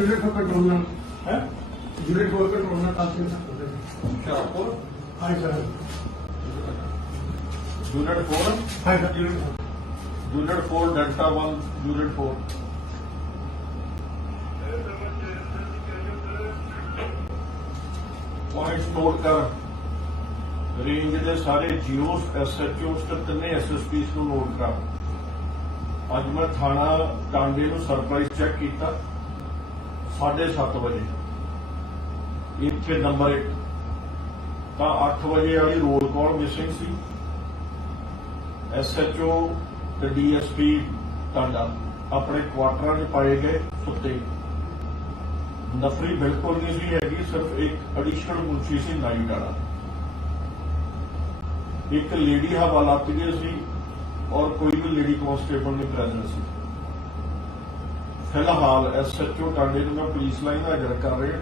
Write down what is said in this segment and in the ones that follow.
Control ਨਾਲ ਹੈ? Unit 4 control unit 4 ਹਾਂ sir. Unit 4 delta 1 unit 4 point note ਕਰ। ਰੇਂਜ ਦੇ ਸਾਰੇ ਜੀਓਸ ਐਸਐਚਓਸ ਤੇ ਤਿੰਨੇ ਐਸਐਸਪੀਸ ਨੂੰ ਨੋਟ ਕਰ। ਅੱਜ ਮੈਂ ਥਾਣਾ ਟਾਂਡੇ ਨੂੰ ਸਰਪ੍ਰਾਈਜ਼ ਚੈੱਕ ਕੀਤਾ। 7:30 ਵਜੇ। ਇੱਥੇ ਨੰਬਰ 1 ਤਾਂ 8 ਵਜੇ ਵਾਲੀ ਰੋਲ ਕਾਲ ਮਿਸਿੰਗ ਸੀ। ਐਸਐਚਓ ਤੇ ਡੀਐਸਪੀ ਟਾਂਡਾ ਆਪਣੇ ਕੁਆਟਰਾਂ 'ਚ ਪਾਏ ਗਏ ਸੁੱਤੇ। ਨਫਰੀ ਬਿਲਕੁਲ ਨਹੀਂ ਸੀ ਹੈਗੀ, ਸਿਰਫ ਇੱਕ ਐਡੀਸ਼ਨਲ ਮੁਨਸ਼ੀ ਸੀ ਨਾਈਟ ਵਾਲਾ। ਇੱਕ ਲੇਡੀ ਹਵਾਲਾਤ ਗਏ ਸੀ ਔਰ ਕੋਈ ਵੀ ਲੇਡੀ ਕਾਂਸਟੇਬਲ ਨਹੀਂ ਪ੍ਰੈਜ਼ੈਂਟ ਸੀ। ਫਿਲਹਾਲ ਐਸਐਚਓ ਟਾਂਡੇ ਨੂੰ ਮੈਂ ਪੁਲਿਸ ਲਾਈਨ ਹਾਜ਼ਰ ਕਰ ਰਿਹਾ।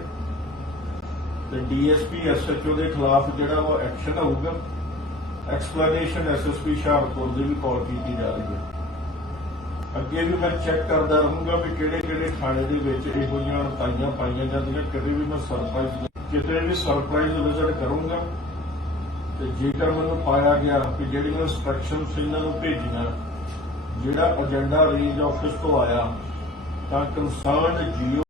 ਤੇ ਡੀਐਸਪੀ ਐਸਐਚਓ ਦੇ ਖਿਲਾਫ ਜਿਹੜਾ ਉਹ ਐਕਸ਼ਨ ਹੋਊਗਾ ਐਕਸਪਲੇਨੇਸ਼ਨ ਐਸਐਸਪੀ ਹੁਸ਼ਿਆਰਪੁਰ ਦੀ ਵੀ ਕਾਲ ਕੀਤੀ ਜਾ ਰਹੀ ਹੈ। ਅੱਗੇ ਵੀ ਮੈਂ ਚੈੱਕ ਕਰਦਾ ਰਹੂੰਗਾ ਵੀ ਕਿਹੜੇ ਕਿਹੜੇ ਥਾਣੇ ਦੇ ਵਿੱਚ ਇਹੋ ਜਿਹੀਆਂ ਅਣਤਾਈਆਂ ਪਾਈਆਂ ਜਾਂਦੀਆਂ, ਕਦੇ ਵੀ ਮੈਂ ਸਰਪ੍ਰਾਈਜ਼ ਕਿਤੇ ਵੀ ਸਰਪ੍ਰਾਈਜ਼ ਵਿਜ਼ਿਟ ਕਰੂੰਗਾ। ਤੇ ਜੇਕਰ ਮੈਨੂੰ ਪਾਇਆ ਗਿਆ ਕਿ ਜਿਹੜੀਆਂ ਇਨਸਟਰਕਸ਼ਨਸ ਇਹਨਾਂ ਨੂੰ ਭੇਜੀਆਂ, ਜਿਹੜਾ ਏਜੰਡਾ ਰੇਂਜ ਆਫਿਸ ਤੋਂ ਆਇਆ ਤਾਂ ਕੰਸਰਨਡ ਜੀਓ